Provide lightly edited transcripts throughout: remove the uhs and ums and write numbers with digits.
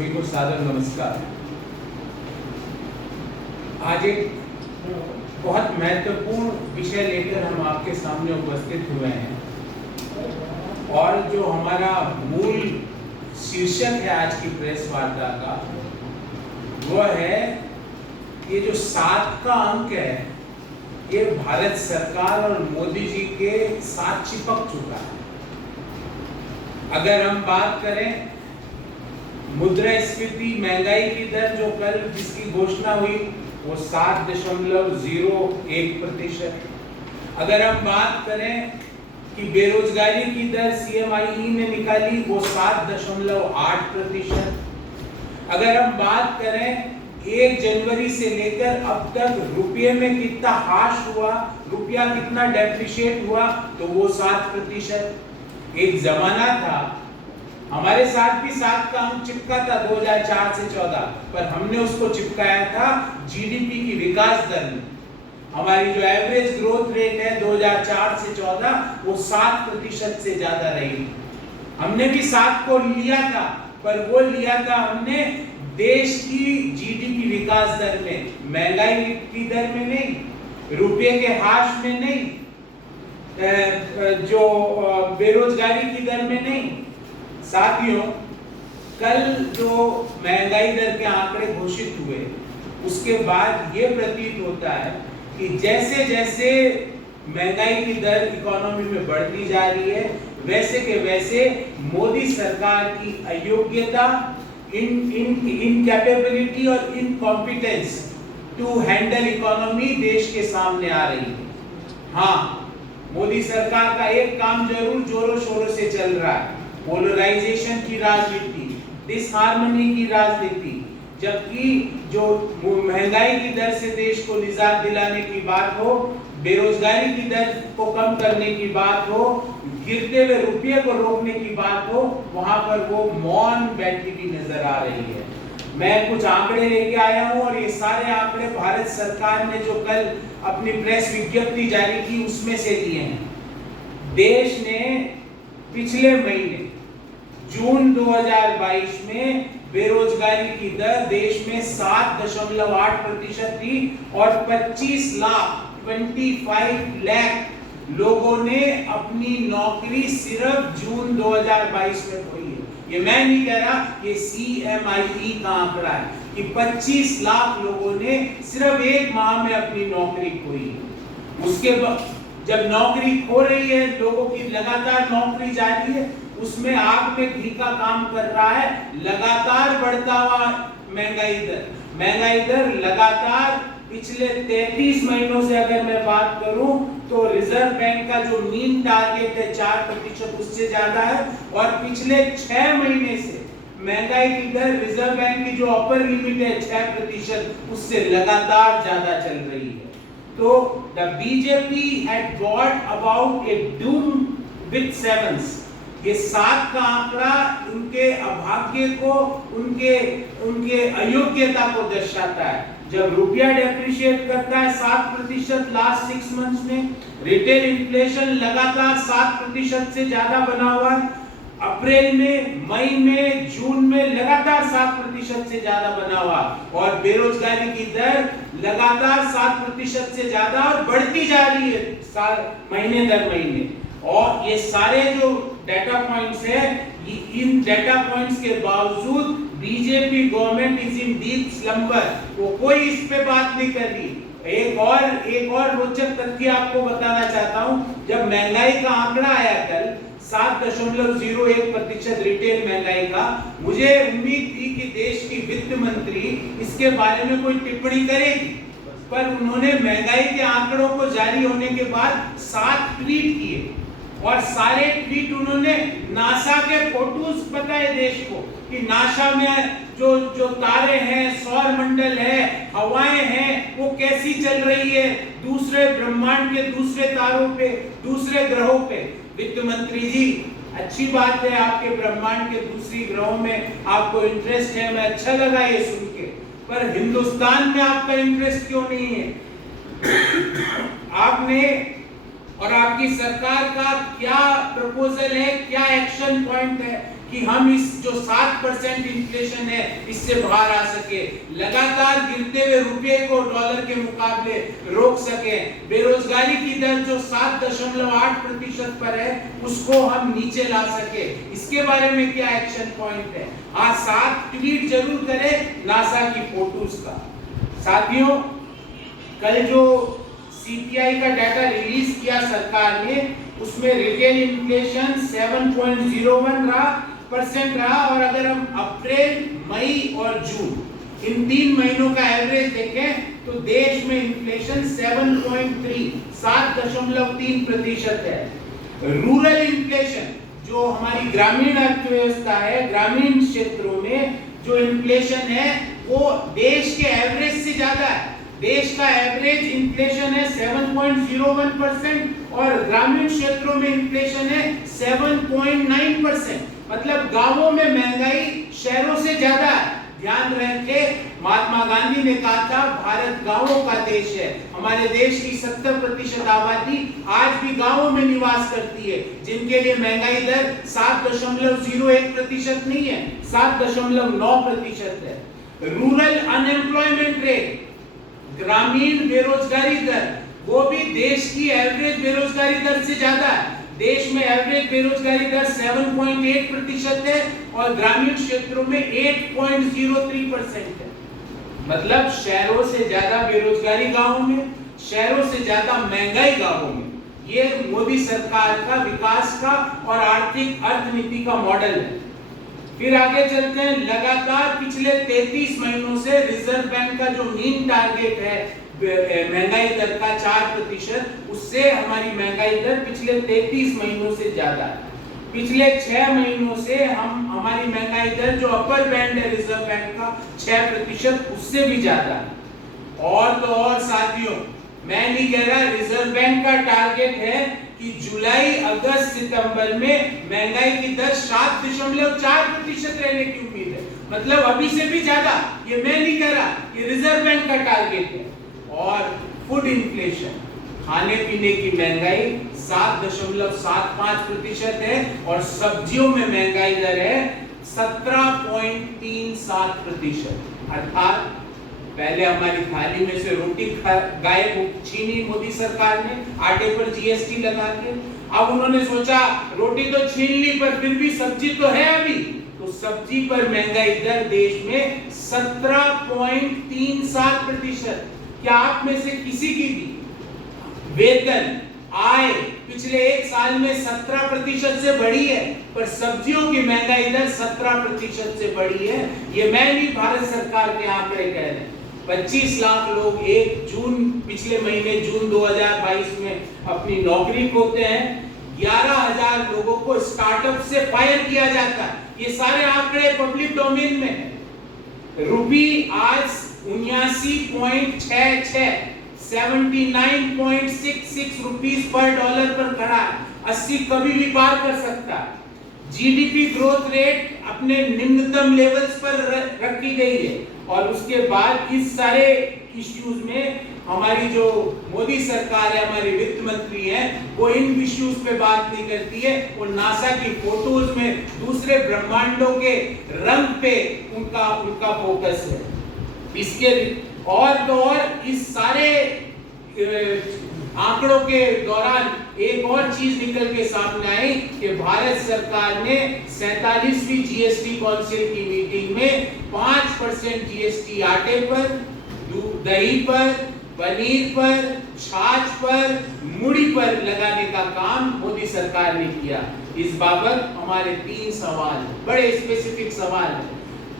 सभी को सादर नमस्कार। आज एक बहुत महत्वपूर्ण विषय लेकर हम आपके सामने उपस्थित हुए हैं और जो हमारा मूल शीर्षक है आज की प्रेस वार्ता का वह है ये जो 7 का अंक है, ये भारत सरकार और मोदी जी के साथ चिपक चुका है। अगर हम बात करें मुद्रास्फीति महंगाई की दर जो कल जिसकी घोषणा हुई वो 7.01%। अगर हम बात करें कि बेरोजगारी की दर CMIE ने निकाली वो 7.8%। अगर हम बात करें 1 जनवरी से लेकर अब तक रुपये में कितना ह्रास हुआ, रुपया कितना डेप्रिशिएट हुआ, तो वो 7%। एक जमाना था हमारे साथ भी 7 का अंक चिपका था 2004 से 14, पर हमने उसको चिपकाया था GDP की विकास दर में। हमारी जो एवरेज ग्रोथ रेट है 2004 से 14 वो 7% से ज्यादा रही। हमने भी 7 को लिया था, पर वो लिया था हमने देश की GDP विकास दर में, महंगाई की दर में नहीं, रुपये के ह्रास में नहीं, जो बेरोजगारी की दर में नहीं। साथियों, कल जो महंगाई दर के आंकड़े घोषित हुए उसके बाद ये प्रतीत होता है कि जैसे जैसे महंगाई की दर इकोनॉमी में बढ़ती जा रही है वैसे के वैसे मोदी सरकार की अयोग्यता, इनकैपेबिलिटी और इनकॉम्पिटेंस टू हैंडल इकोनॉमी देश के सामने आ रही है। हाँ, मोदी सरकार का एक काम जरूर जोरों शोरों से चल रहा है, पोलराइजेशन की राजनीति, डिसहार्मनी की राजनीति। जबकि जो महंगाई की दर से देश को निजात दिलाने की बात हो, बेरोजगारी की दर को कम करने की बात हो, गिरते हुए रुपये को रोकने की बात हो, वहां पर वो मौन बैठी हुई नजर आ रही है। मैं कुछ आंकड़े लेके आया हूं और ये सारे आंकड़े भारत सरकार ने जो कल अपनी प्रेस विज्ञप्ति जारी की उसमें से लिए हैं। देश ने पिछले महीने जून 2022 में बेरोजगारी की दर देश में 7.8% थी और 25 लाख लोगों ने अपनी नौकरी सिर्फ जून 2022 में खोई है। ये मैं नहीं कह रहा, ये CMIE का आंकड़ा है कि 25 लाख लोगों ने सिर्फ 1 माह में अपनी नौकरी खोई है। उसके बाद जब नौकरी खो रही है, लोगों की लगातार नौकरी जारी है, उसमें आग में घी का काम कर रहा है लगातार बढ़ता हुआ महंगाई दर लगातार पिछले 33 महीनों से अगर मैं बात करूं तो रिजर्व बैंक का जो मीन टारगेट है 4% उससे ज्यादा है और पिछले 6 महीने से महंगाई की दर रिजर्व बैंक की जो अपर लिमिट है 6% उससे लगातार ज्यादा चल रही है। तो the BJP had brought about a doom with sevens। ये 7 का आंकड़ा उनके अभाग्य को, उनके अयोग्यता को दर्शाता है। जब रुपया डेप्रिशिएट करता है 7% लास्ट 6 मंथ्स में, रिटेल इन्फ्लेशन लगातार 7% से ज्यादा बना हुआ है, अप्रैल में, मई में, जून में लगातार 7% से ज्यादा बना हुआ और बेरोजगारी की दर लगातार 7% से ज्यादा और बढ़ती जा रही है महीने दर महीने। और ये सारे जो डाटा पॉइंट्स है, इन डाटा पॉइंट्स के बावजूद BJP government is in deep slumber. वो कोई इस पे बात नहीं कर रही। एक और रोचक तथ्य आपको बताना चाहता हूं। जब महंगाई का आंकड़ा आया कल 7.01% रिटेल महंगाई का, मुझे उम्मीद थी कि देश की वित्त मंत्री इसके बारे में कोई टिप्पणी करेगी, पर उन्होंने महंगाई के आंकड़ों को जारी होने के बाद 7 ट्वीट किए और सारे ट्वीट उन्होंने नासा के फोटोज बताए देश को कि नासा में जो तारे हैं, सौर मंडल है, हवाएं हैं, वो कैसी चल रही है दूसरे ब्रह्मांड के दूसरे तारों पे, दूसरे ग्रहों पे। वित्त मंत्री जी, अच्छी बात है आपके ब्रह्मांड के दूसरी ग्रहों में आपको इंटरेस्ट है, मैं अच्छा लगा ये सुन के, पर हिंदुस्तान में आपका इंटरेस्ट क्यों नहीं है? आपने और आपकी सरकार का क्या प्रपोजल है, क्या एक्शन पॉइंट है कि हम इस जो 7% इन्फ्लेशन है इससे बाहर आ सके, लगातार गिरते हुए रुपये को डॉलर के मुकाबले रोक सके, बेरोजगारी की दर जो 7.8% पर है उसको हम नीचे ला सके। इसके बारे में क्या एक्शन पॉइंट है? हाँ, 7 ट्वीट जरूर करें नासा की फोटोज का। साथियों, कल जो सीपीआई का डाटा रिलीज किया सरकार ने, उसमें रिटेल इन्फ्लेशन 7.01% रहा और अगर हम अप्रैल, मई और जून इन 3 महीनों का एवरेज देखें तो देश में इन्फ्लेशन 7.3% है। रूरल इन्फ्लेशन जो हमारी ग्रामीण अर्थव्यवस्था है, ग्रामीण क्षेत्रों में जो इन्फ्लेशन है वो देश के एवरेज से ज्यादा है। देश का एवरेज इन्फ्लेशन है 7.01% और ग्रामीण क्षेत्रों में इन्फ्लेशन है 7.9%। मतलब गांवों में महंगाई शहरों से ज्यादा है। ध्यान रखें, महात्मा गांधी ने कहा था भारत गांवों का देश है। हमारे देश की 70% आबादी आज भी गांवों में निवास करती है, जिनके लिए महंगाई दर 7.01% नहीं है, 7.9% है। रूरल अनएम्प्लॉयमेंट रेट, ग्रामीण बेरोजगारी दर, वो भी देश की एवरेज बेरोजगारी दर से ज्यादा है। देश में एवरेज बेरोजगारी दर 7.8% है और ग्रामीण क्षेत्रों में 8.03% है। मतलब शहरों से ज्यादा बेरोजगारी गांवों में, शहरों से ज्यादा महंगाई गांवों में। ये मोदी सरकार का विकास का और आर्थिक अर्थनीति का मॉडल है। फिर आगे चलते हैं। लगातार पिछले 33 महीनों से रिजर्व बैंक का जो मीन टारगेट है महंगाई दर का 4%, उससे हमारी महंगाई दर पिछले 33 महीनों से ज्यादा है। पिछले 6 महीनों से हमारी महंगाई दर जो अपर बैंड है रिजर्व बैंक का 6%, उससे भी ज्यादा है। और तो और साथियों, मैं नहीं कह रहा, रिजर्व बैंक का टारगेट है कि जुलाई, अगस्त, सितंबर में महंगाई की दर 7.4% रहने की उम्मीद है। मतलब अभी से भी ज्यादा। ये मैं नहीं कह रहा, ये रिजर्व बैंक का टारगेट है। और फूड इन्फ्लेशन, खाने पीने की महंगाई 7.75% है और सब्जियों में महंगाई दर है 17.37%। अर्थात पहले हमारी थाली में से रोटी गायब छीनी मोदी सरकार ने आटे पर जीएसटी लगा के। अब उन्होंने सोचा रोटी तो छीन ली पर फिर भी सब्जी तो है अभी, तो सब्जी पर महंगाई दर देश में 17.37%। क्या आप में से किसी की भी वेतन, आय पिछले 1 साल में 17% से बढ़ी है, पर सब्जियों की महंगाई दर 17% से बढ़ी है? ये मैं नहीं, भारत सरकार के आंकड़े कह रहे हैं। 25 लाख लोग 1 जून पिछले महीने जून 2022 में अपनी नौकरी खोते हैं। 11,000 लोगों को स्टार्टअप से फायर किया जाता है। ये सारे आंकड़े पब्लिक डोमेन में है। रुपी आज 79.66 79.66 रुपीस पर डॉलर पर खड़ा है। 80 कभी भी पार कर सकता है। जीडीपी ग्रोथ रेट अपने निम्नतम लेवल्स पर रखी गई है। और उसके बाद इस सारे इश्यूज में हमारी जो मोदी सरकार है, हमारी वित्त मंत्री है, वो इन इश्यूज पे बात नहीं करती है। वो नासा की फोटोज में दूसरे ब्रह्मांडों के रंग पे उनका फोकस है। इसके और तो और इस सारे आंकड़ों के दौरान एक और चीज निकल के सामने आई कि भारत सरकार ने 47वीं जीएसटी काउंसिल की मीटिंग में 5% जीएसटी आटे पर, दही पर, पनीर पर, छाछ पर, मूढ़ी पर लगाने का काम मोदी सरकार ने किया। इस बाबत हमारे 3 सवाल, बड़े स्पेसिफिक सवाल है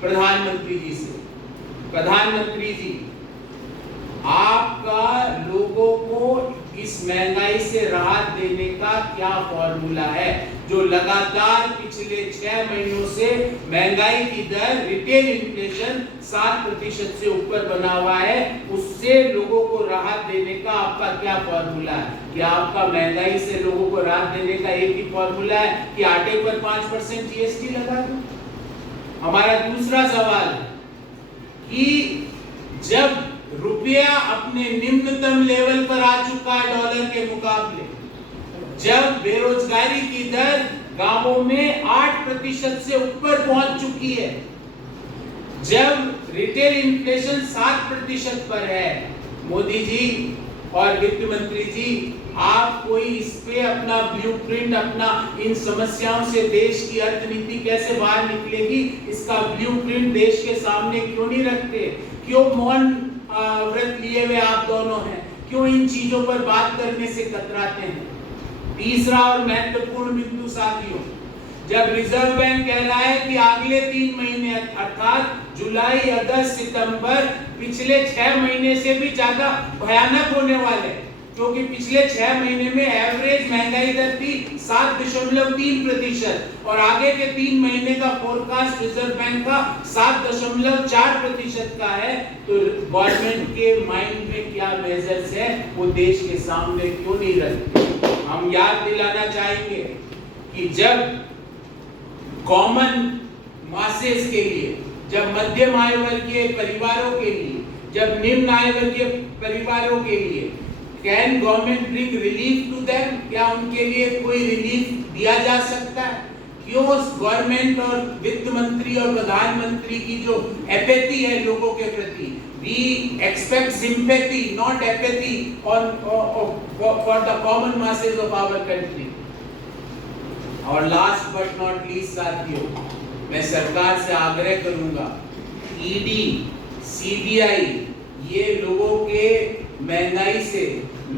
प्रधानमंत्री जी से। प्रधानमंत्री जी, आपका लोगों को इस महंगाई से राहत देने का क्या फॉर्मूला है? जो लगातार पिछले 6 महीनों से महंगाई की दर, रिटेल इन्फ्लेशन 7% से ऊपर बना हुआ है, उससे लोगों को राहत देने का आपका क्या फॉर्मूला है? क्या आपका महंगाई से लोगों को राहत देने का एक ही फॉर्मूला है कि आटे पर 5% जीएसटी लगा दो? हमारा दूसरा सवाल है कि जब रुपया अपने निम्नतम लेवल पर आ चुका है डॉलर के मुकाबले, जब बेरोजगारी की दर गांवों में 8% से ऊपर पहुंच चुकी है। जब रिटेल इन्फ्लेशन 7% पर है, मोदी जी और वित्त मंत्री जी, आप कोई इस पे अपना ब्लूप्रिंट, अपना इन समस्याओं से देश की अर्थनीति कैसे बाहर निकलेगी, इसका ब्लूप्रिंट देश के सामने क्यों नहीं रखते? क्यों मौन व्रत लिए हुए आप दोनों हैं? क्यों इन चीजों पर बात करने से कतराते हैं? तीसरा और महत्वपूर्ण बिंदु साथियों, जब रिजर्व बैंक कह रहा है कि अगले 3 महीने अर्थात जुलाई, अगस्त, सितंबर पिछले 6 महीने से भी ज्यादा भयानक होने वाले, क्योंकि पिछले 6 महीने में एवरेज महंगाई दर थी 7.3% और आगे के 3 महीने का फोरकास्ट रिजर्व बैंक का 7.4% का है। तो गवर्नमेंट के माइंड में क्या मेजर्स है, वो देश के सामने क्यों नहीं रखते? हम याद दिलाना चाहेंगे कि जब कॉमन मासेस के लिए, जब मध्यम आय वर्गीय परिवारों के लिए, जब निम्न आय वर्गीय परिवारों के लिए, can government bring relief to them? क्या उनके लिए कोई रिलीफ दिया जा सकता है? क्यों गवर्नमेंट और वित्त मंत्री और प्रधानमंत्री की जो एपैथी है लोगों के प्रति, we expect sympathy not apathy on for the common masses of our country. और लास्ट बट नॉट लीस्ट साथियों, मैं सरकार से आग्रह करूंगा, ईडी, सीबीआई ये लोगों के महंगाई से,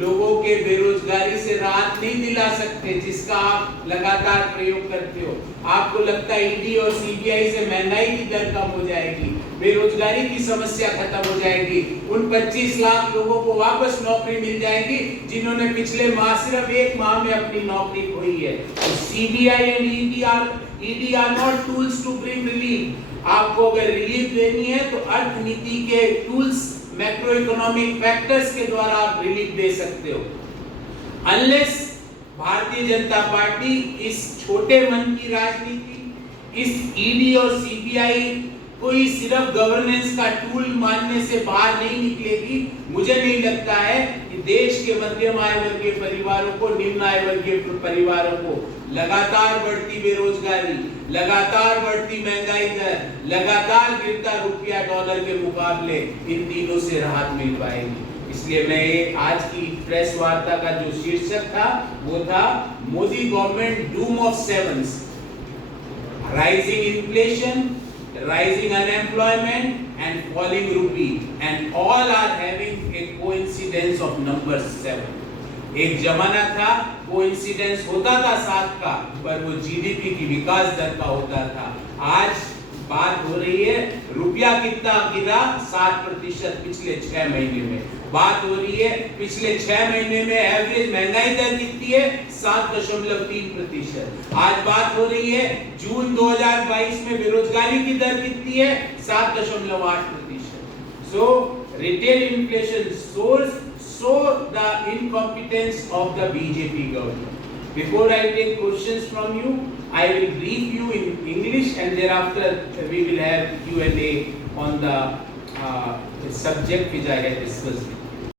लोगों के बेरोजगारी से राहत नहीं दिला सकते, जिसका आप लगातार प्रयोग करते हो। आपको लगता है ईडी और सीबीआई से महंगाई की दर कम हो जाएगी, बेरोजगारी की समस्या खत्म हो जाएगी, उन 25 लाख लोगों को वापस नौकरी मिल जाएगी जिन्होंने पिछले माह, सिर्फ 1 माह में अपनी नौकरी खोई है। तो CBI and ED are not tools to bring relief. आपको अगर रिलीफ देनी है तो अर्थनीति के टूल्स, मैक्रो इकोनॉमिक फैक्टर्स के द्वारा आप रिलीफ दे सकते हो। अनलेस भारतीय जनता पार्टी इस छोटे मन की राजनीति, इस ईडी और सीबीआई कोई सिर्फ गवर्नेंस का टूल मानने से बाहर नहीं निकलेगी, मुझे नहीं लगता है कि देश के मध्यम आय वर्गीय परिवारों को, निम्न आय वर्गीय परिवारों को लगातार बढ़ती बेरोजगारी, लगातार बढ़ती महंगाई दर, लगातार गिरता रुपया डॉलर के मुकाबले, इन तीनों से राहत मिल पाएगी। इसलिए मैं ये आज की प्रेस वार्ता का जो शीर्षक था वो था Modi government doom of sevens, rising inflation, rising unemployment and falling rupee, and all are having a coincidence of number 7। एक जमाना था कोइंसिडेंस होता था 7 का, पर वो जीडीपी की विकास दर का होता था। आज बात हो रही है रुपया कितना गिरा, 7% पिछले 6 महीने में। बात हो रही है पिछले 6 महीने में एवरेज महंगाई दर कितनी है, 7.3%। आज बात हो रही है जून 2022 में बेरोजगारी की दर कितनी है, 7.8%। So retail inflation source, so the incompetence of the BJP government. Before I take questions from you, I will brief you in English and thereafter we will have Q&A on the subject which I have discussed.